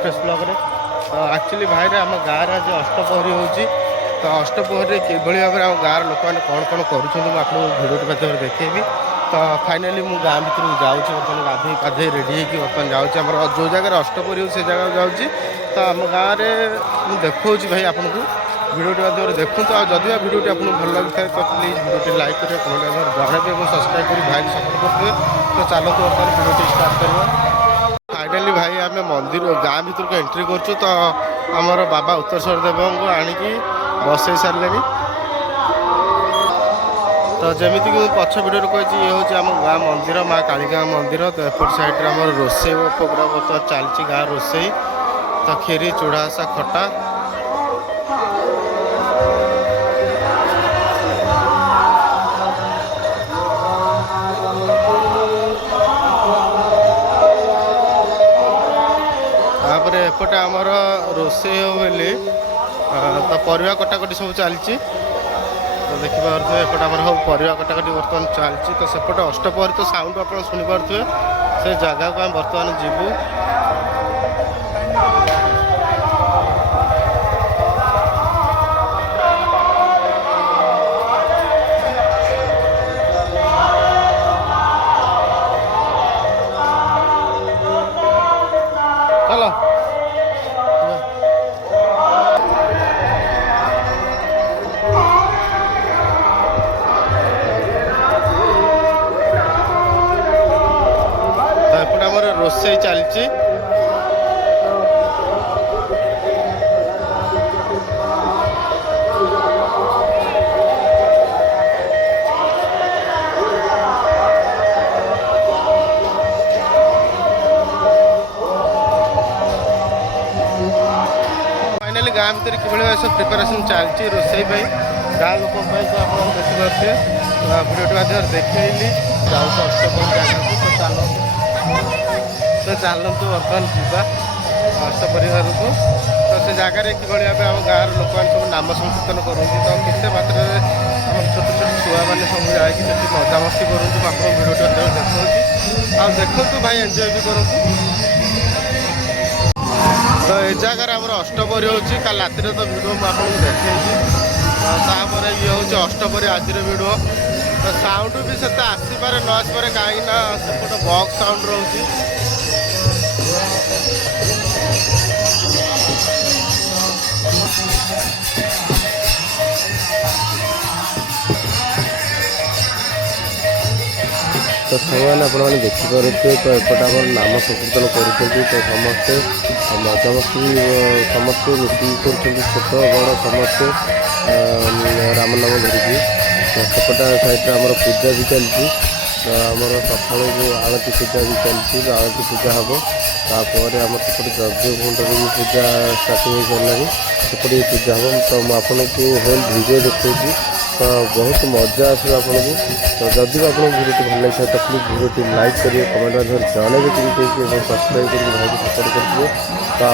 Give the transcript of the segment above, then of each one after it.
Fresh blog रे। तो actually भाई रे आम गाँव में आज अष्टप्रहरी होची। तो अष्टप्रहरी किभली भाव में आम गाँव लोक मैंने कौन कौन कर आपको भिडियो माध्यम देखेबी। तो फाइनाली मु गाँ भर जाऊँगी बर्तमान गाधे पाधे रेडी होकर बर्तमान जाऊँगी जो जगह अष्टप्रहरी हो से जगह जाऊँगी। तो आम गाँव में देखा भाई आपको भिडियो माध्यम देखूँ। तो जदि भिडियो आपको भल लगी था तो प्लीज भिडियो लाइक करेंगे कमेंट माध्यम जनइबे और सब्सक्राइब कर भाई सपोर्ट करते। तो चलते बर्तमान भिडियो स्टार्ट करवा। फाइनाली भाई आम मंदिर गाँ भर को एंट्री करूँ। तो आमर बाबा उत्तरेश्वर देव को आणिकी बसई सारे। तो जमीक मुझे पक्ष भिडियो कही ये हूँ आम गाँ मंदिर माँ कालीगाँ मंदिर। तो एपट साइड आम रोसई प्रोग्राम बर्तमान चलती गाँ रोसई। तो खीरी चूड़ासा खटा तापर एपटे आमर रोसई हो बोली तो परिवा कटाकटी सब चलती। तो देखिपे एपटे आम सब परिवा कटाकटी बर्तमान चलती। तो सेपटे अष्टप्रहरी तो साउंड आप शुणिपे से जगह को आम बर्तमान जीवु। चलो तो एपटे आम रोसई चलती। फाइनाली गाँ भर कि सब प्रिपेरेसन चलती रोसई गाँ लोक तो आप देखिपे भिडियो माध्यम देखली जाऊँ अष्टप्रहरी जगह को। तो चलतु बर्तमान जावा अष्टपरिवार को। तो से जगार कि भाव आम गाँव लोक मैंने सब नाम संकीर्तन करूँ। तो केते मात्रा आम छोट छोट छुआ मैंने सब जाकि मजामस्ती करूँ। आप भिडियो देखा देखु भाई एंजय भी करूँ। तो ये जगार आम अष्टप्रहरी होची काल राति तो भिडियो मुझे देखी। तापर ये हूँ अष्टप्रहरी आज भिडियो। तो साउंड भी से आसपे न आसपे कहीं सेपटे बक्स साउंड रोचे। तो सामान आपने देखिपे तो एपटे आम नाम संकीर्तन कर। तो समस्ते मजामस्ती समस्ते मिसिक कर छोट बड़ समस्ते राम नाम धरिकी। तो सेपटा साइड आम पूजा भी चलती। तो आमर सकाल जो आलती पूजा भी चलती। आलती पूजा हम तापर आम सेपटे यज्ञ कुंड भी पूजा स्टार्ट हो सारे सेपटे पूजा हम। तो मुझे होल भिडियो देखी। तो बहुत मजा आसो आपको। तो जदि आप भिडियो भल लगी तो प्लीज भिडियो लाइक करिए कमेंट माध्यम जनइबे केमती सब्सक्राइब कर भाई सपोर्ट करेंगे। तो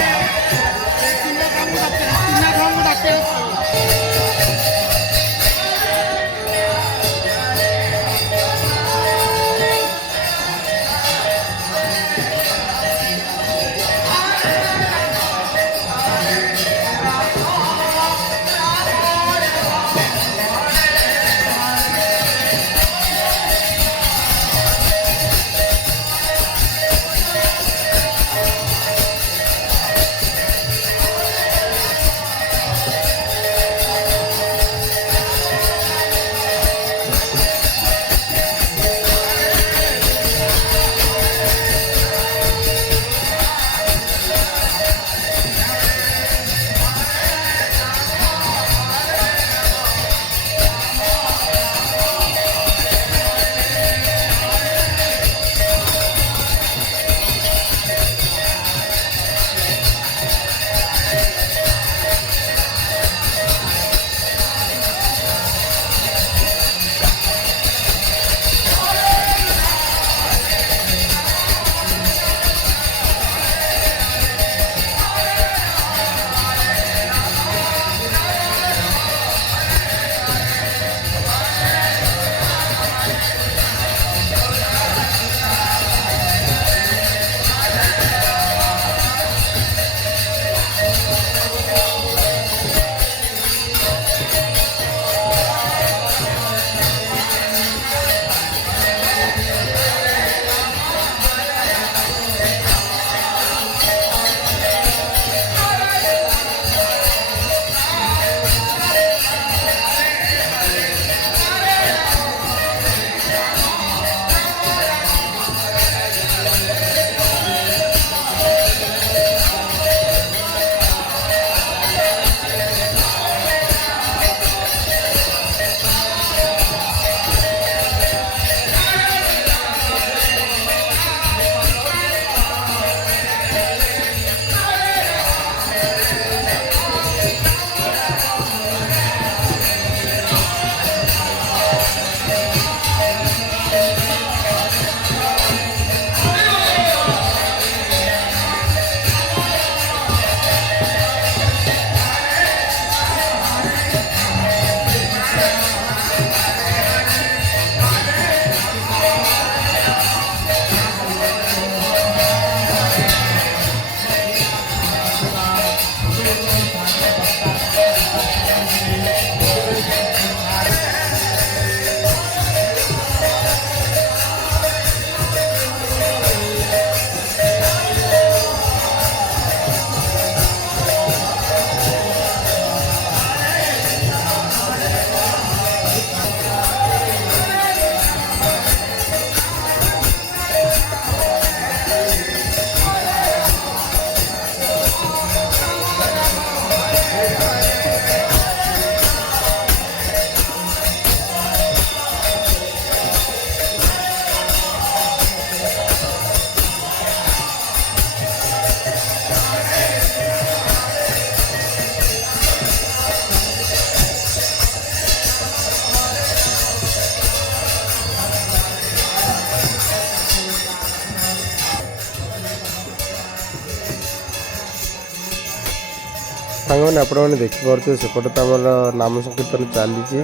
ସାଙ୍ଗମାନେ ଆପଣମାନେ ଦେଖିପାରୁଥିବେ ସେପଟେ ତ ଆମର ନାମ ସଂକୀର୍ତ୍ତନ ଚାଲିଛି।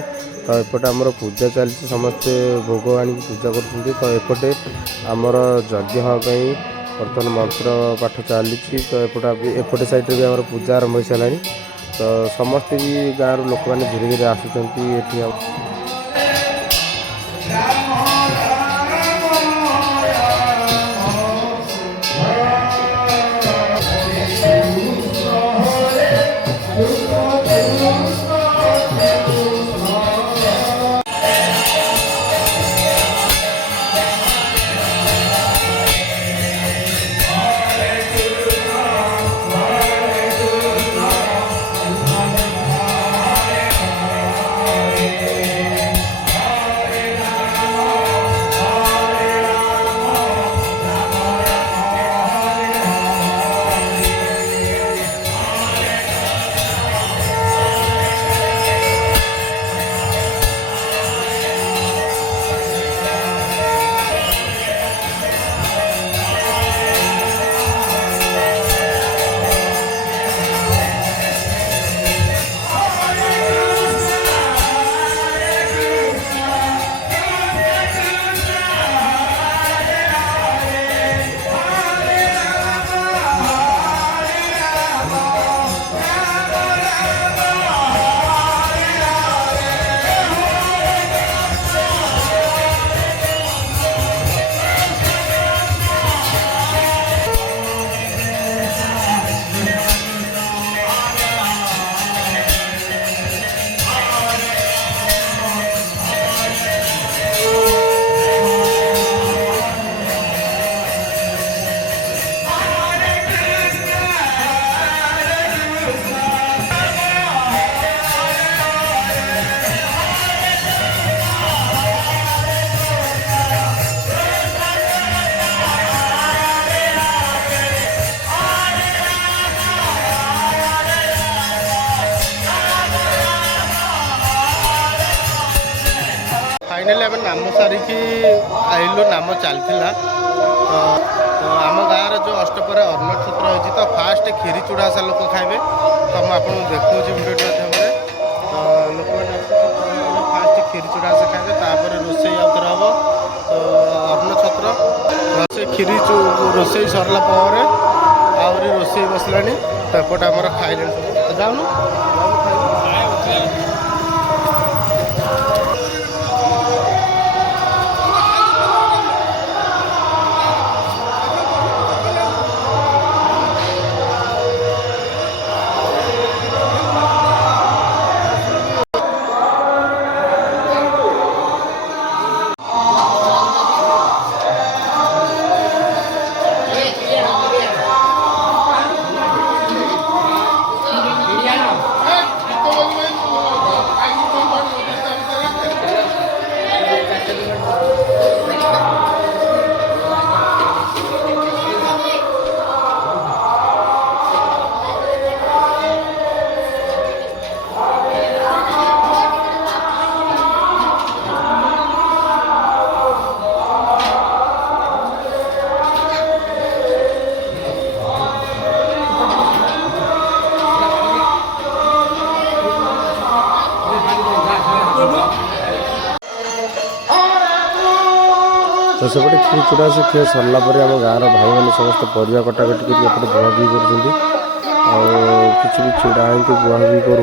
ତ ଏପଟେ ଆମର ପୂଜା ଚାଲିଛି, ସମସ୍ତେ ଭୋଗ ଆଣିକି ପୂଜା କରୁଛନ୍ତି। ତ ଏପଟେ ଆମର ଯଜ୍ଞ ହେବା ପାଇଁ ବର୍ତ୍ତମାନ ମନ୍ତ୍ର ପାଠ ଚାଲିଛି। ତ ଏପଟେ ସାଇଡ଼୍ରେ ବି ଆମର ପୂଜା ଆରମ୍ଭ ହୋଇସାରିଲାଣି। ତ ସମସ୍ତେ ବି ଗାଁର ଲୋକମାନେ ଧୀରେ ଧୀରେ ଆସୁଛନ୍ତି ଏଠି। फाइनाली आम नाम सारिकी आइलु नाम चलता। तो आम गाँव जो अष्टपर अन्न क्षेत्र होती तो फास्ट खीरी चूड़ा सा लोक खाइबे। तो मुझे देखा भिडियो माध्यम तो लोक फास्ट खीरी चूड़ा से खाइबे, तापर रोसे आउथरे हम। तो अन्न छत्र से खीरी रोसे सरला आहरी रोसे बसला। तो एपटे आम खाइले जाऊनु तो सेपटे खीरी चूड़ा से खीर सरला आम गाँव भाई मैंने समस्त परिया कटाकटी करके बुआबुई कर भी चूड़ा ही बुआबुई कर।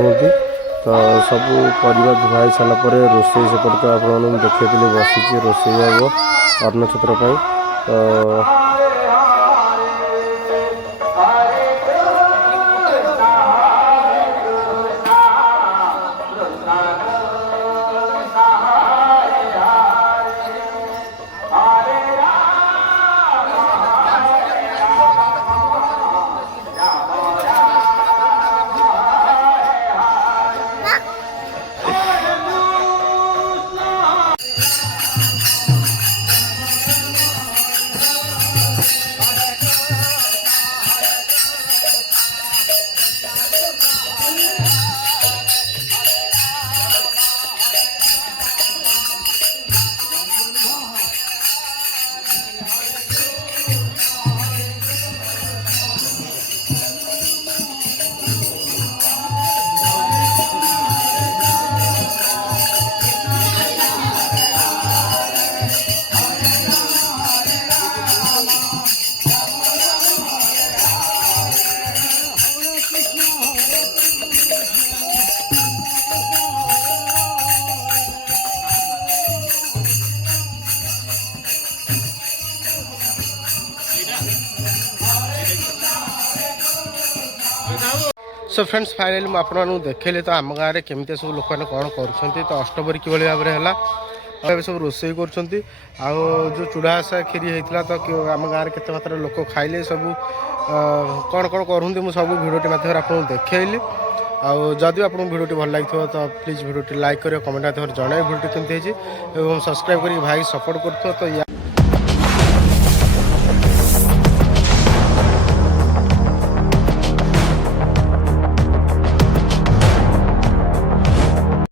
तो सब परिवा धुआई सारापर रोसे सेपटे तो आप देखी बसी रोसे हम अन्न छत्र। तो सो फ्रेंड्स फाइनाली मुझे आपको देखली तो आम गाँव में केमी सब लोक मैंने कौन कर अष्टपरी कि भाव में है सब रोषे कर जो चूड़ा आशा खीरी होता तो आम गाँव में केते मात्रा लोक खाइले सब कौन कौन करते मुझे सब भिडियो माध्यम आपको देखली आदि आपको भिडियो भल लगी तो प्लीज भिडियो लाइक करें कमेंट माध्यम जन भिडियो केमती सब्सक्राइब कर भाई सपोर्ट कर तो